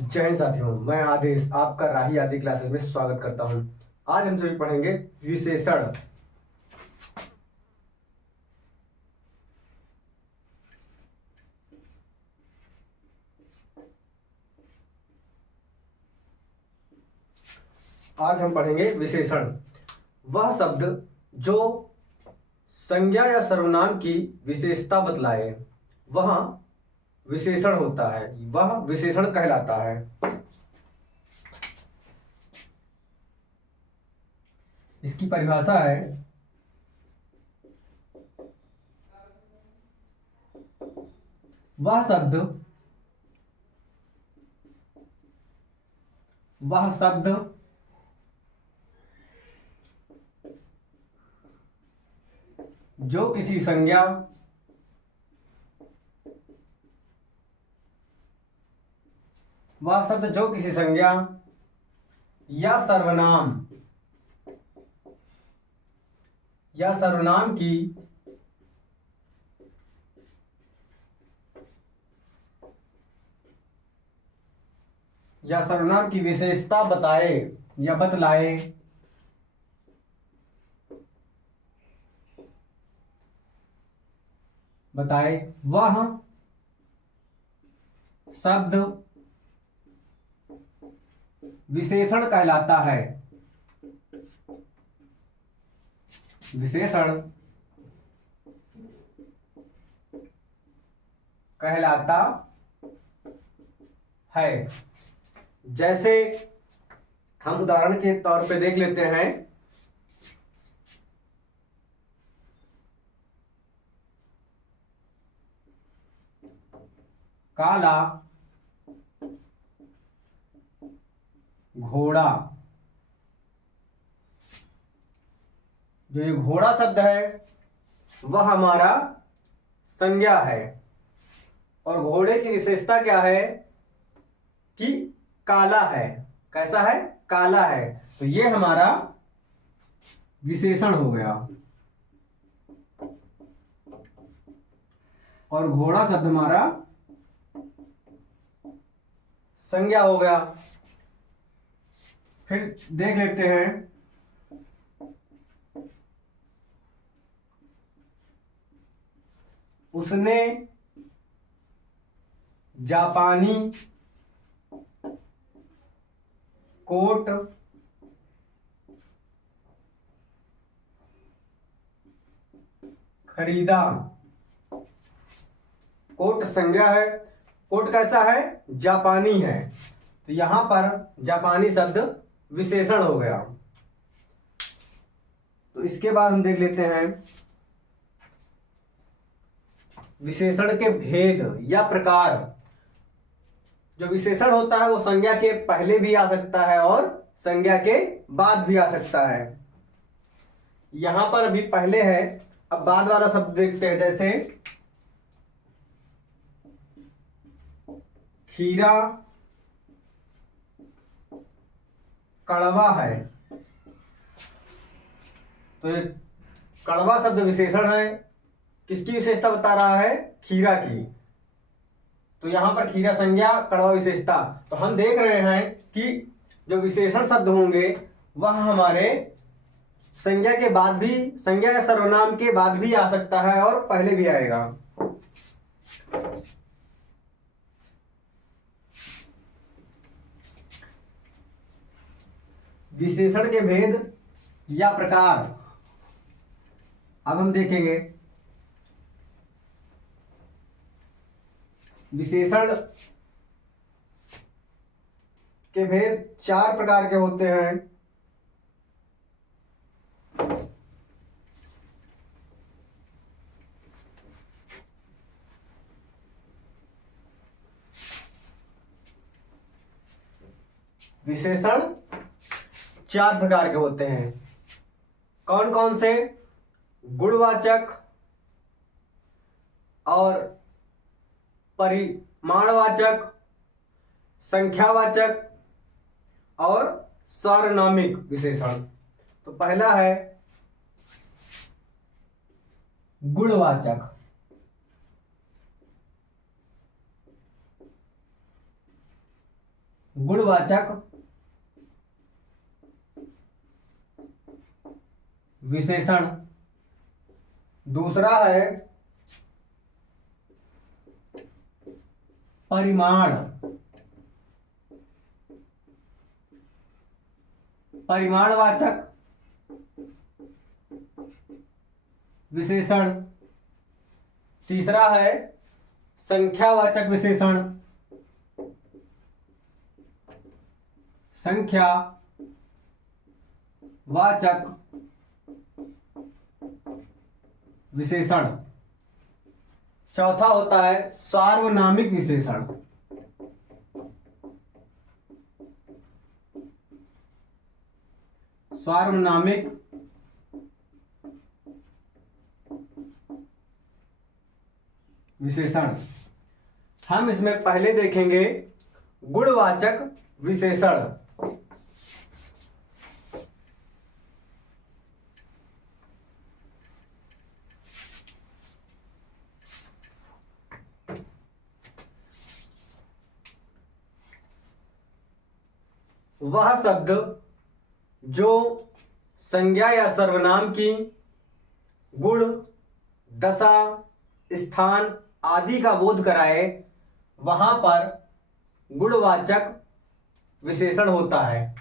जय हिंद साथियों, मैं आदेश आपका राही आदि क्लासेस में स्वागत करता हूं। आज हम सभी पढ़ेंगे विशेषण। आज हम पढ़ेंगे विशेषण, वह शब्द जो संज्ञा या सर्वनाम की विशेषता बतलाए वह विशेषण होता है, वह विशेषण कहलाता है। इसकी परिभाषा है वह शब्द जो किसी संज्ञा या सर्वनाम की विशेषता बताए या बतलाए वह शब्द विशेषण कहलाता है। विशेषण कहलाता है। जैसे हम उदाहरण के तौर पे देख लेते हैं, काला घोड़ा। जो ये घोड़ा शब्द है वह हमारा संज्ञा है और घोड़े की विशेषता क्या है कि काला है। कैसा है? काला है। तो ये हमारा विशेषण हो गया और घोड़ा शब्द हमारा संज्ञा हो गया। फिर देख लेते हैं, उसने जापानी कोट खरीदा। कोट संज्ञा है, कोट कैसा है? जापानी है। तो यहां पर जापानी शब्द विशेषण हो गया। तो इसके बाद हम देख लेते हैं विशेषण के भेद या प्रकार। जो विशेषण होता है वो संज्ञा के पहले भी आ सकता है और संज्ञा के बाद भी आ सकता है। यहां पर अभी पहले है, अब बाद वाला शब्द देखते हैं। जैसे खीरा कड़वा है। तो ये कड़वा शब्द विशेषण है। किसकी विशेषता बता रहा है? खीरा की। तो यहां पर खीरा संज्ञा, कड़वा विशेषता। तो हम देख रहे हैं कि जो विशेषण शब्द होंगे वह हमारे संज्ञा के बाद भी, संज्ञा या सर्वनाम के बाद भी आ सकता है और पहले भी आएगा। विशेषण के भेद या प्रकार अब हम देखेंगे। विशेषण के भेद 4 प्रकार के होते हैं। विशेषण 4 प्रकार के होते हैं। कौन कौन से? गुणवाचक और परिमाणवाचक, संख्यावाचक और सार्वनामिक विशेषण। तो पहला है गुणवाचक। गुणवाचक विशेषण। दूसरा है परिमाण, परिमाणवाचक विशेषण। तीसरा है संख्यावाचक विशेषण, संख्यावाचक विशेषण। चौथा होता है सार्वनामिक विशेषण। सार्वनामिक विशेषण। हम इसमें पहले देखेंगे गुणवाचक विशेषण। वह शब्द जो संज्ञा या सर्वनाम की गुण, दशा, स्थान आदि का बोध कराए, वहां पर गुणवाचक विशेषण होता है।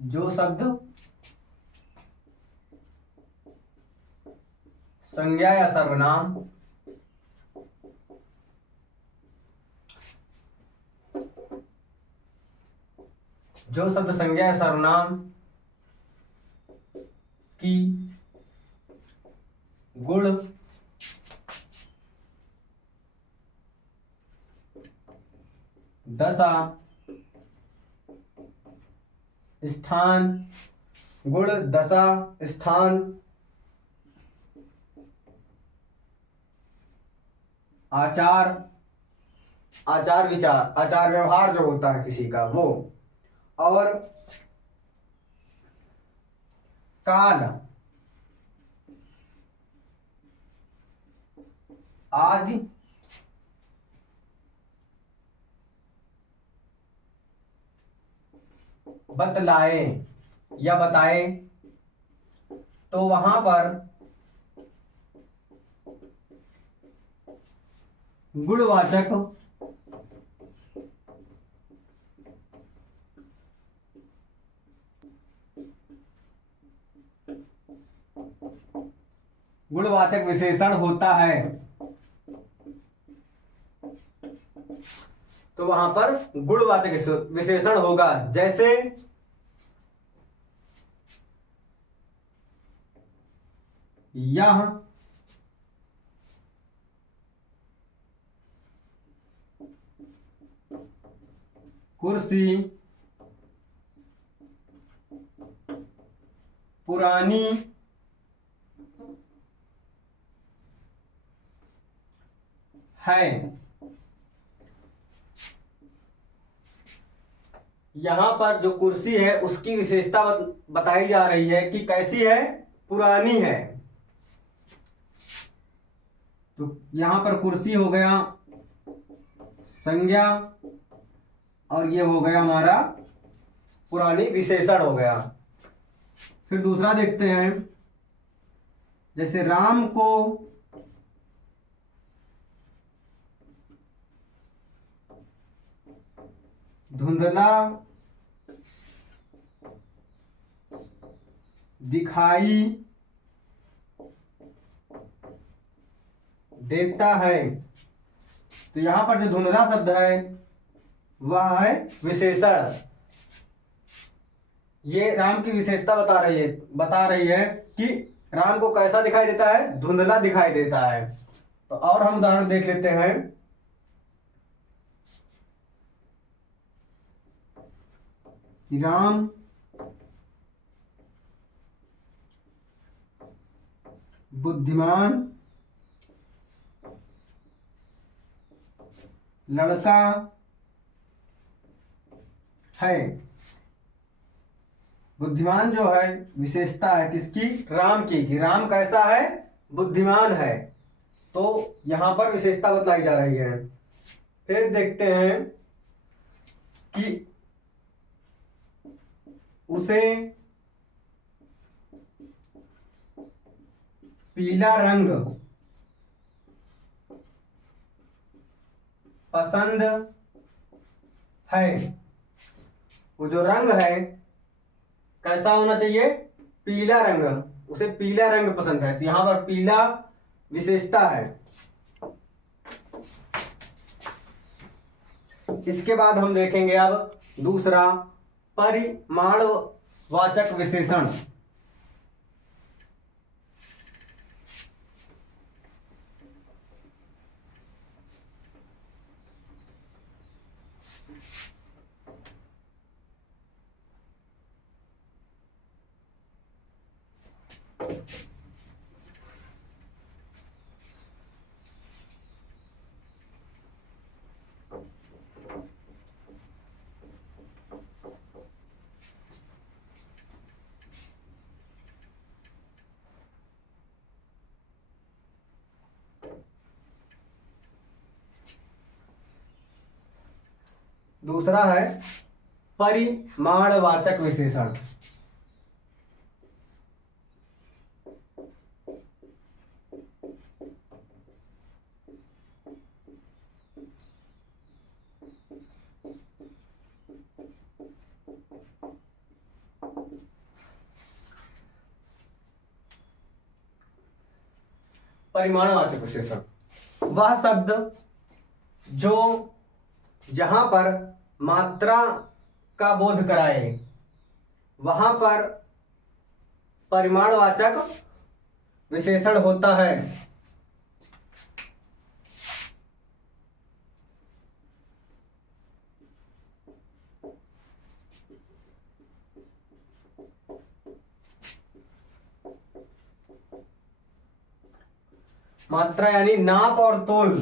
जो शब्द संज्ञा या सर्वनाम संज्ञा या सर्वनाम की गुण, दशा, स्थान, गुण, दशा, स्थान, आचार विचार, आचार व्यवहार जो होता है किसी का वो, और काल आदि बतलाए या बताए, तो वहां पर गुणवाचक विशेषण होता है। तो वहां पर गुणवाचक विशेषण होगा। जैसे यह कुर्सी पुरानी है। यहां पर जो कुर्सी है उसकी विशेषता बताई जा रही है कि कैसी है, पुरानी है। तो यहां पर कुर्सी हो गया संज्ञा और ये हो गया हमारा पुरानी विशेषण हो गया। फिर दूसरा देखते हैं, जैसे राम को धुंधला दिखाई देता है। तो यहां पर जो धुंधला शब्द है वह है विशेषण। ये राम की विशेषता बता रही है कि राम को कैसा दिखाई देता है, धुंधला दिखाई देता है। तो और हम उदाहरण देख लेते हैं। राम बुद्धिमान लड़का है। बुद्धिमान जो है विशेषता है किसकी, राम की, कि राम कैसा है, बुद्धिमान है, तो यहां पर विशेषता बतलाई जा रही है। फिर देखते हैं कि उसे पीला रंग पसंद है। वो जो रंग है कैसा होना चाहिए? पीला रंग। उसे पीला रंग पसंद है, तो यहां पर पीला विशेषता है। इसके बाद हम देखेंगे अब दूसरा परिमाणवाचक विशेषण। दूसरा है परिमाणवाचक विशेषण। परिमाणवाचक विशेषण वह शब्द जो जहां पर मात्रा का बोध कराए वहां पर परिमाणवाचक विशेषण होता है। मात्रा यानी नाप और तोल।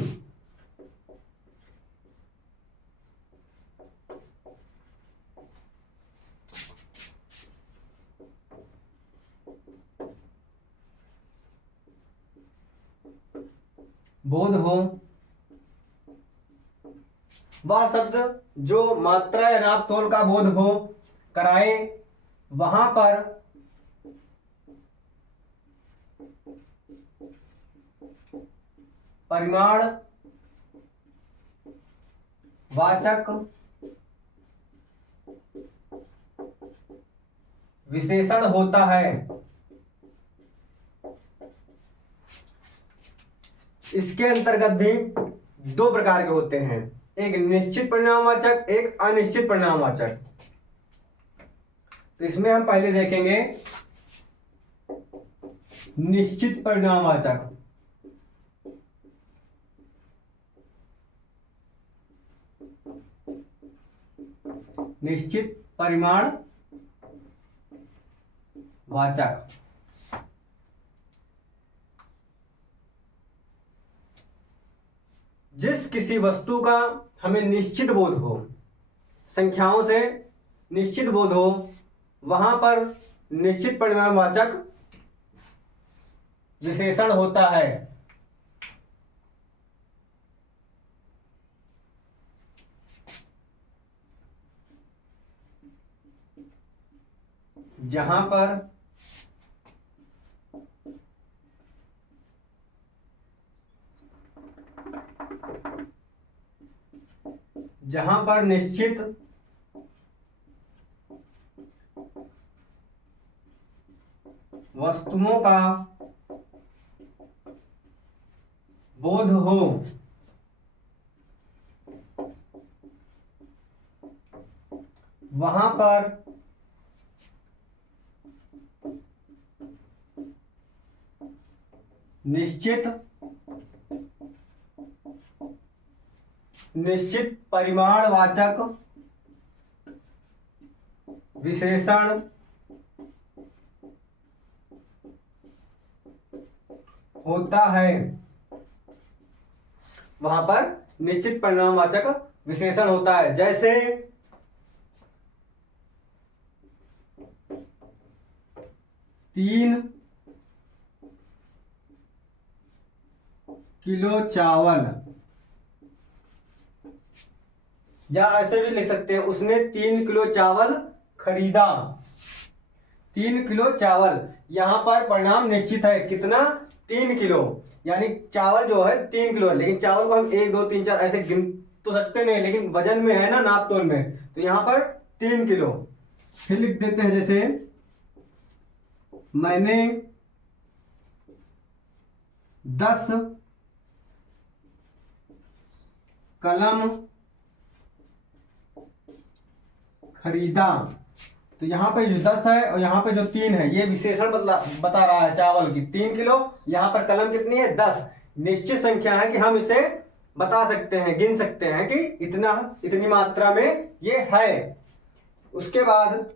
बोध हो वह शब्द जो मात्रा या नाप तोल का बोध हो कराए वहां पर परिमाण वाचक विशेषण होता है। इसके अंतर्गत भी दो प्रकार के होते हैं, एक निश्चित परिणामवाचक, एक अनिश्चित परिणामवाचक। तो इसमें हम पहले देखेंगे निश्चित परिणामवाचक। निश्चित परिमाण वाचक जिस किसी वस्तु का हमें निश्चित बोध हो, संख्याओं से निश्चित बोध हो, वहां पर निश्चित परिमाणवाचक विशेषण होता है। जहां पर निश्चित वस्तुओं का बोध हो, वहां पर निश्चित परिमाणवाचक विशेषण होता है। वहां पर निश्चित परिणामवाचक विशेषण होता है। जैसे 3 किलो चावल, या ऐसे भी लिख सकते हैं उसने 3 किलो चावल खरीदा। 3 किलो चावल, यहां पर परिणाम निश्चित है कितना, 3 किलो, यानी चावल जो है 3 किलो है, लेकिन चावल को हम 1 2 3 4 ऐसे गिन तो सकते नहीं, लेकिन वजन में है ना, नाप तोल में, तो यहां पर 3 किलो। फिर लिख देते हैं जैसे मैंने 10 कलम खरीदा। तो यहाँ पे जो 10 है और यहाँ पे जो 3 है, ये विशेषण बता रहा है चावल की, 3 किलो, यहाँ पर कलम कितनी है, 10। निश्चित संख्या है कि हम इसे बता सकते हैं, गिन सकते हैं कि इतनी मात्रा में ये है। उसके बाद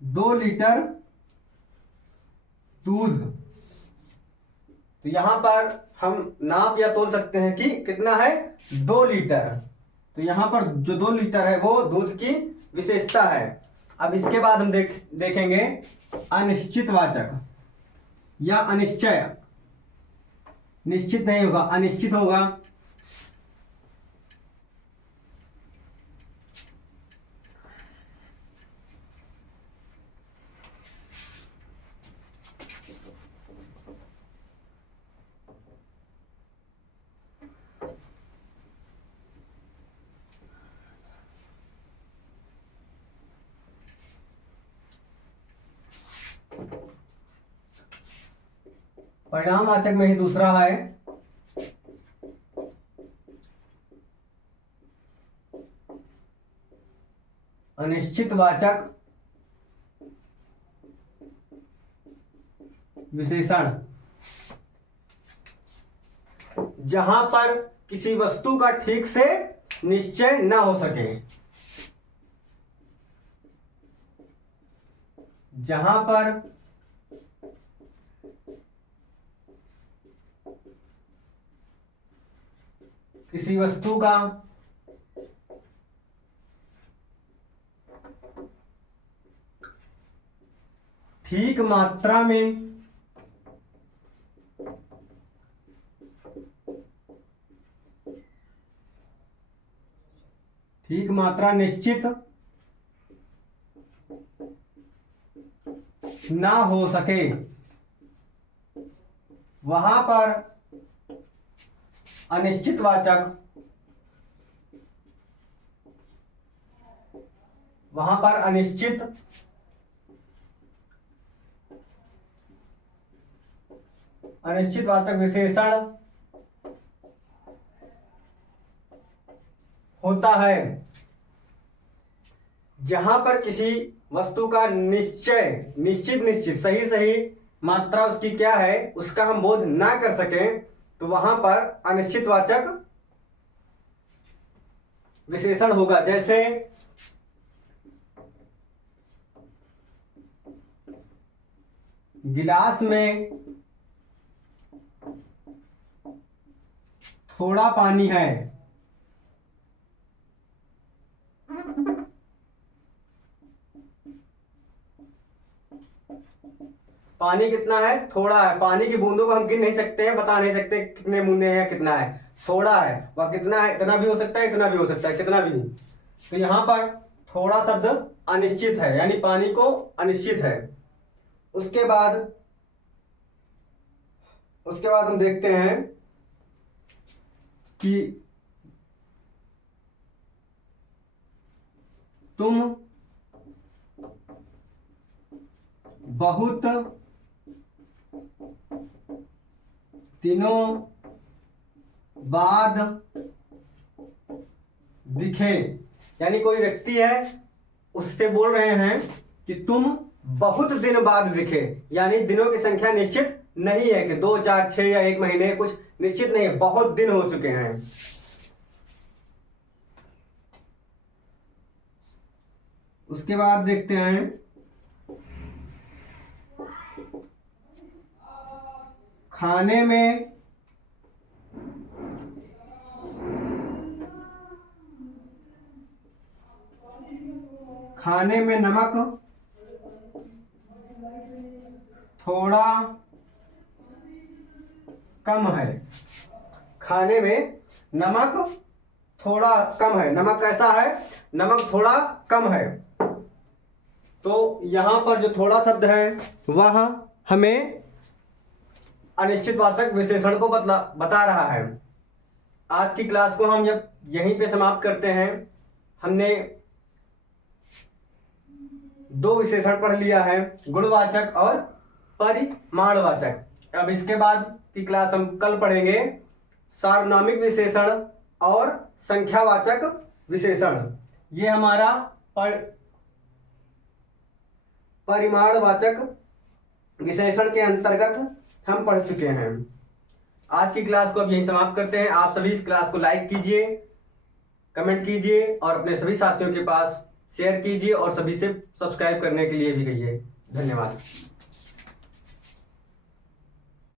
2 लीटर दूध, तो यहां पर हम नाप या तोल सकते हैं कि कितना है, 2 लीटर। तो यहां पर जो 2 लीटर है वो दूध की विशेषता है। अब इसके बाद हम देखेंगे अनिश्चित वाचक या अनिश्चय, निश्चित नहीं होगा, अनिश्चित होगा। परिणामवाचक में ही दूसरा है अनिश्चित वाचक विशेषण, जहां पर किसी वस्तु का ठीक से निश्चय न हो सके, जहां पर किसी वस्तु का ठीक मात्रा में ठीक मात्रा निश्चित ना हो सके, वहां पर अनिश्चित वाचक, वहां पर अनिश्चित वाचक विशेषण होता है। जहां पर किसी वस्तु का निश्चित सही मात्रा उसकी क्या है उसका हम बोध ना कर सकें, तो वहां पर अनिश्चित वाचक विशेषण होगा। जैसे गिलास में थोड़ा पानी है, पानी कितना है, थोड़ा है। पानी की बूंदों को हम गिन नहीं सकते हैं, बता नहीं सकते कितने बूंदे हैं, कितना है, थोड़ा है। वह कितना है, इतना भी हो सकता है, इतना भी हो सकता है, कितना भी। तो यहां पर थोड़ा शब्द अनिश्चित है, यानी पानी को अनिश्चित है। उसके बाद हम देखते हैं कि तुम बहुत दिनों बाद दिखे, यानी कोई व्यक्ति है उससे बोल रहे हैं कि तुम बहुत दिन बाद दिखे, यानी दिनों की संख्या निश्चित नहीं है कि 2 4 6 या 1 महीने, कुछ निश्चित नहीं है, बहुत दिन हो चुके हैं। उसके बाद देखते हैं खाने में नमक थोड़ा कम है। खाने में नमक थोड़ा कम है। नमक कैसा है? नमक थोड़ा कम है। तो यहां पर जो थोड़ा शब्द है वह हमें अनिश्चितवाचक विशेषण को बता रहा है। आज की क्लास को हम जब यहीं पे समाप्त करते हैं। हमने 2 विशेषण पढ़ लिया है, गुणवाचक और परिमाणवाचक। अब इसके बाद की क्लास हम कल पढ़ेंगे सार्वनामिक विशेषण और संख्यावाचक विशेषण। ये हमारा परिमाणवाचक विशेषण के अंतर्गत हम पढ़ चुके हैं। आज की क्लास को अब यहीं समाप्त करते हैं। आप सभी इस क्लास को लाइक कीजिए, कमेंट कीजिए और अपने सभी साथियों के पास शेयर कीजिए और सभी से सब्सक्राइब करने के लिए भी कहिए। धन्यवाद।